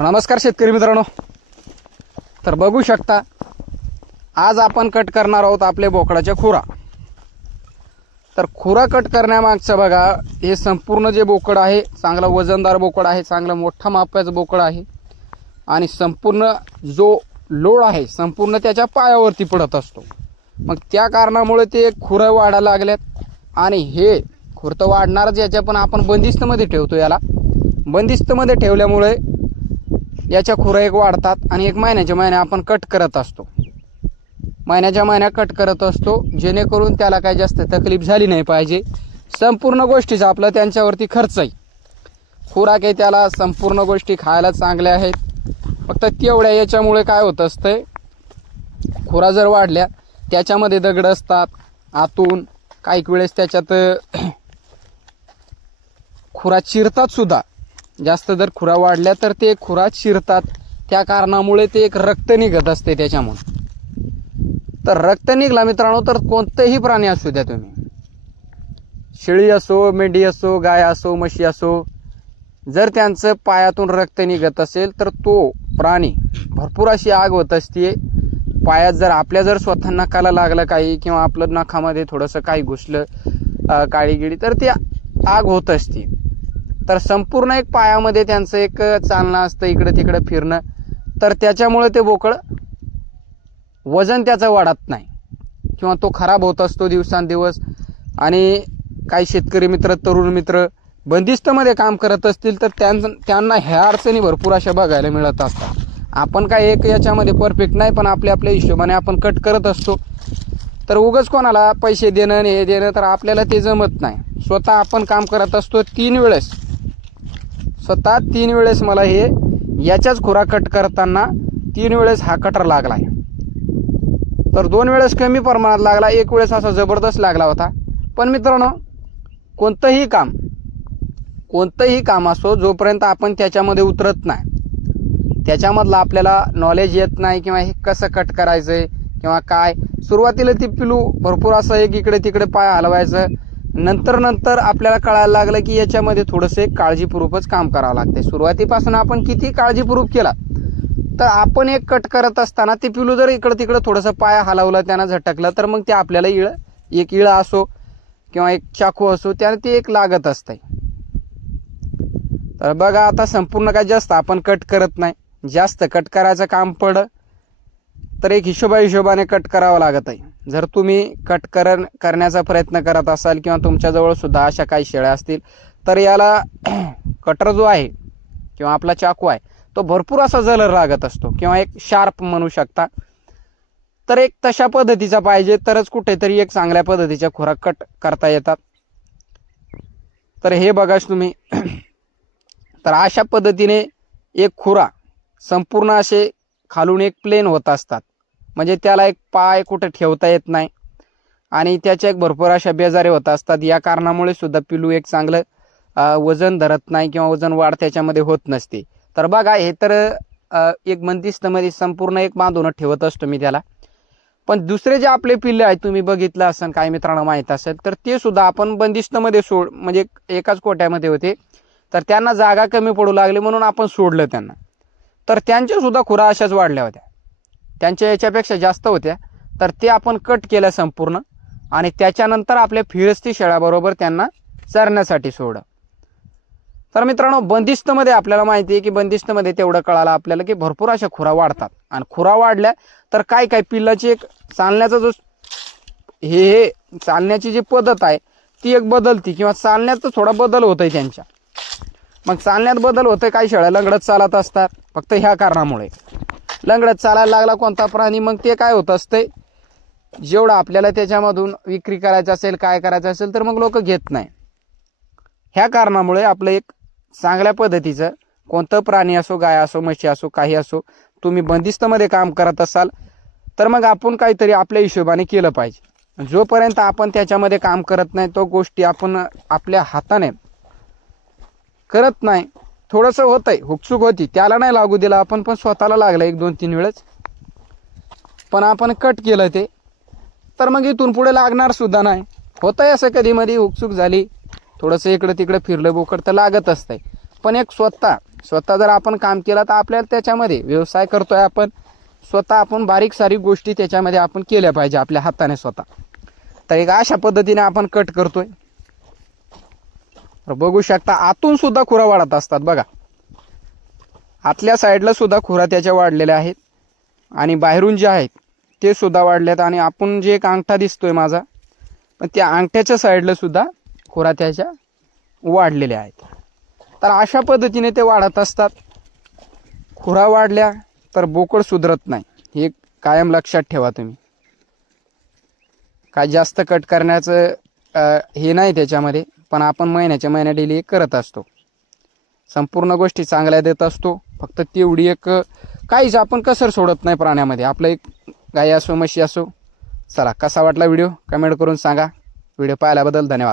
नमस्कार शेतकरी मित्रांनो. तर बघू शकता आज आपण कट करणार आहोत आपले बोकडाच्या खुरा. तर खुरा कट करण्यामागचं बघा, हे संपूर्ण जे बोकड आहे चांगला वजनदार बोकड आहे, चांगला मोठा मापाचं बोकड आहे आणि संपूर्ण जो लोड आहे संपूर्ण त्याच्या पायावरती पडत असतो. मग त्या कारणामुळे ते खुरा वाढायला लागल्यात आणि हे खुरतं वाढणारच. याच्या पण आपण बंदिस्तमध्ये ठेवतो. याला बंदिस्तमध्ये ठेवल्यामुळे याच्या खुरा एक वाढतात आणि एक महिन्याच्या महिन्या आपण कट करत असतो. महिन्याच्या महिन्या कट करत असतो जेणेकरून त्याला काही जास्त तकलीफ झाली नाही पाहिजे. संपूर्ण गोष्टीचा आपला त्यांच्यावरती खर्च आहे. खुराक आहे त्याला संपूर्ण गोष्टी खायला चांगल्या आहेत. फक्त तेवढ्या याच्यामुळे काय होत असतंय, खुरा जर वाढल्या त्याच्यामध्ये दगड असतात आतून, काही वेळेस त्याच्यात खुरा चिरतात सुद्धा. जास्त जर खुरा वाढल्या तर ते खुरा चिरतात. त्या कारणामुळे ते एक रक्त निघत असते त्याच्यामुळे. तर रक्त निघला मित्रांनो तर कोणतेही प्राणी असू द्या, तुम्ही शेळी असो, मेंढी असो, गाय असो, म्हशी असो, जर त्यांचं पायातून रक्त निघत असेल तर तो प्राणी भरपूर अशी आग होत असते पायात. जर आपल्या जर स्वतः नखाला लागलं काही किंवा आपलं नखामध्ये थोडंसं काही घुसलं काळी गिळी तर ती आग होत असते. तर संपूर्ण एक पायामध्ये त्यांचं एक चालणं असतं, इकडे तिकडे फिरणं. तर त्याच्यामुळे ते बोकड वजन त्याचं वाढत नाही किंवा तो खराब होत असतो दिवसांदिवस. आणि काही शेतकरी मित्र, तरुण मित्र बंदिस्तमध्ये काम करत असतील तर त्यांना ह्या अडचणी भरपूर अशा बघायला मिळत असतात. आपण काय एक याच्यामध्ये परफेक्ट नाही, पण आपल्या हिशोबाने आपण कट करत असतो. तर उगाच कोणाला पैसे देणं आणि हे देणं तर आपल्याला ते जमत नाही. स्वतः आपण काम करत असतो. 3 वेळेस मला हे याच्याच खुरा कट करताना 3 वेळेस हा कटर लागला आहे. तर 2 वेळेस कमी प्रमाणात लागला, 1 वेळेस असा जबरदस्त लागला होता. पण मित्रांनो, कोणतंही काम असो, जोपर्यंत आपण त्याच्यामध्ये उतरत नाही, त्याच्यामधलं आपल्याला नॉलेज येत नाही किंवा हे कसं कट करायचंय किंवा काय, सुरुवातीला ती पिलू भरपूर असं एक इकडे तिकडे पाय हलवायचं. नंतर आपल्याला कळायला लागलं की याच्यामध्ये थोडंसं काळजीपूर्वकच काम करावं लागते. सुरुवातीपासून आपण किती काळजीपूर्वक केला तर आपण एक कट करत असताना ते पिलू जर इकडं तिकडं थोडंसं पाय हलवलं, त्यानं झटकलं तर मग ते आपल्याला एक इळा असो किंवा एक चाकू असो त्याने ते एक लागत असते. तर बघा, आता संपूर्ण काय जास्त आपण कट करत नाही. जास्त कट करायचं काम पडलं तर एक हिशोबाने कट करावं लागत आहे. जर तुम्ही कट करण्याचा प्रयत्न करत असाल किंवा तुमच्याजवळ सुद्धा अशा काही शेळ्या असतील तर याला कटर जो आहे किंवा आपला चाकू आहे तो भरपूर असा जलर लागत असतो किंवा एक शार्प म्हणू शकता. तर एक तशा पद्धतीचा पाहिजे तरच कुठेतरी एक चांगल्या पद्धतीच्या खुराक कट करता येतात. तर हे बघा तुम्ही. तर अशा पद्धतीने एक खुरा संपूर्ण असे खालून एक प्लेन होत असतात, म्हणजे त्याला एक पाय कुठे ठेवता येत नाही आणि त्याच्या एक भरपूर अशा बेजारे होत असतात. या कारणामुळे सुद्धा पिलू एक चांगलं वजन धरत नाही किंवा वजन वाढ त्याच्यामध्ये होत नसते. तर बघा, हे तर एक बंदिस्तमध्ये संपूर्ण एक बांधून ठेवत असतो मी त्याला. पण दुसरे जे आपले पिल्ले आहेत, तुम्ही बघितलं असेल, काही मित्रांना माहीत असेल, तर ते सुद्धा आपण बंदिस्तमध्ये म्हणजे एकाच कोट्यामध्ये होते. तर त्यांना जागा कमी पडू लागली म्हणून आपण सोडलं त्यांना. तर त्यांच्या सुद्धा खुरा अशाच वाढल्या होत्या, त्यांच्या याच्यापेक्षा जास्त होत्या. तर ते आपण कट केलं संपूर्ण आणि त्याच्यानंतर आपल्या फिरस्ती शेळ्याबरोबर त्यांना चरण्यासाठी सोडलं. तर मित्रांनो, बंदिस्तमध्ये आपल्याला माहिती आहे की बंदिस्तमध्ये तेवढं कळालं आपल्याला की भरपूर अशा खुरा वाढतात. आणि खुरा वाढल्या तर काय पिल्लाची एक चालण्याचा जो हे चालण्याची जी पद्धत आहे ती एक बदलती किंवा चालण्यात थोडा बदल होतोय त्यांच्या. मग चालण्यात बदल होतोय. काही शेळ्या लंगडत चालत असतात. फक्त ह्या कारणामुळे लंगडत चालायला लागला कोणता प्राणी, मग ते काय होत असते, जेवढं आपल्याला त्याच्यामधून विक्री करायचं असेल, काय करायचं असेल, तर मग लोक घेत नाही. ह्या कारणामुळे आपलं एक चांगल्या पद्धतीचं कोणतं प्राणी असो, गाय असो, म्हशी असो, काही असो, तुम्ही बंदिस्तमध्ये काम करत असाल तर मग आपण काहीतरी आपल्या हिशोबाने केलं पाहिजे. जोपर्यंत आपण त्याच्यामध्ये काम करत नाही तो गोष्टी आपण आपल्या हाताने करत नाही. थोडंसं होतंय, हुकचूक होती, त्याला नाही लागू दिला आपण, पण स्वतःला लागलं 1-2-3 वेळेस, पण आपण कट केलं ते, तर मग इथून पुढे लागणार सुद्धा नाही. होतंय असं कधी मध्ये हुकचूक झाली, थोडंसं इकडं तिकडं फिरलं बोकड तर लागत असतंय. पण एक स्वतः स्वतः जर आपण काम केलं तर आपल्याला त्याच्यामध्ये व्यवसाय करतोय आपण, स्वतः आपण बारीक सारीक गोष्टी त्याच्यामध्ये आपण केल्या पाहिजे आपल्या हाताने स्वतः. तर एक अशा पद्धतीने आपण कट करतोय. बघू शकता आतून सुद्धा खुरा वाढत असतात बघा, आतल्या साईडला सुद्धा खुरा त्याच्या वाढलेल्या आहेत आणि बाहेरून जे आहेत ते सुद्धा वाढलेत. आणि आपण जे एक अंगठा दिसतोय माझा, पण त्या अंगठ्याच्या साईडला सुद्धा खुरा त्याच्या वाढलेल्या आहेत. तर अशा पद्धतीने ते वाढत असतात. खुरा वाढल्या तर बोकड सुधरत नाही, हे कायम लक्षात ठेवा तुम्ही. काय जास्त कट करण्याचं हे नाही त्याच्यामध्ये, पण आपण महिन्याच्या महिन्या डेली करत असतो. संपूर्ण गोष्टी चांगल्या देत असतो. फक्त तेवढी एक काहीच आपण कसर सोडत नाही प्राण्यामध्ये. आपलं एक गाय असो म्हशी असो. चला, कसा वाटला व्हिडिओ कमेंट करून सांगा. व्हिडिओ पाहिल्याबद्दल धन्यवाद.